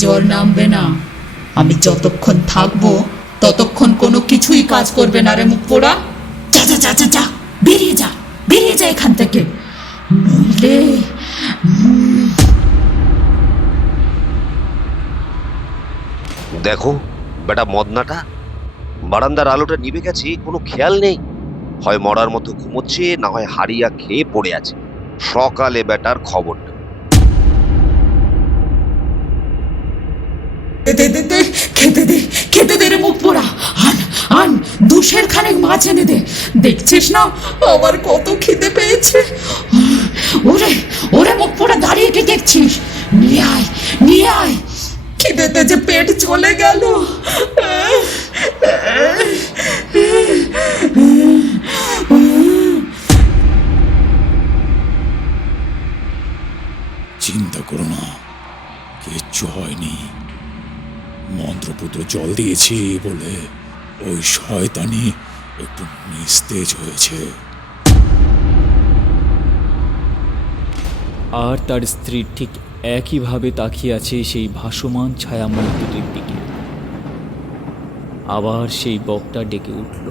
জ্বর নামবে না। আমি যতক্ষণ থাকবো ততক্ষণ কোনো কিছুই কাজ করবে না রে মুখ পোড়া। যা যা যা যা যা, বেরিয়ে যা, বেরিয়ে যা এখান থেকে, নইলে দেখো বেটা মদনাটা, বারান্দার আলোটা নিভে গেছে, কোনো খেয়াল নেই। হয় মরার মতো ঘুমোচ্ছে, না হয় হাড়িয়া খেয়ে পড়ে আছে। সকালে বেটার খবর নেই। দে দে দে, খেতে দে, খেতে দে রে মুখ পোড়া। আন আন, দুশের খানেক মাছ এনে দে। দেখছিস না আমার কত খিদে পেয়েছে। ওরে ওরে মুখ পোড়া, দাঁড়িয়ে কি দেখছিস? নিয়ে আয়, নিয়ে আয়, খিদেতে যে পেট চলে গেল। চিন্তা করো না, কিচ্ছু হয়নি। মন্ত্রপুত্র জল দিয়েছি বলে ওই শয়তানি একটু নিস্তেজ হয়েছে। আর তার স্ত্রী ঠিক একইভাবে তাকিয়ে আছে সেই ভাসমান ছায়া মূর্তিটির দিকে। আবার সেই বকটা ডেকে উঠল।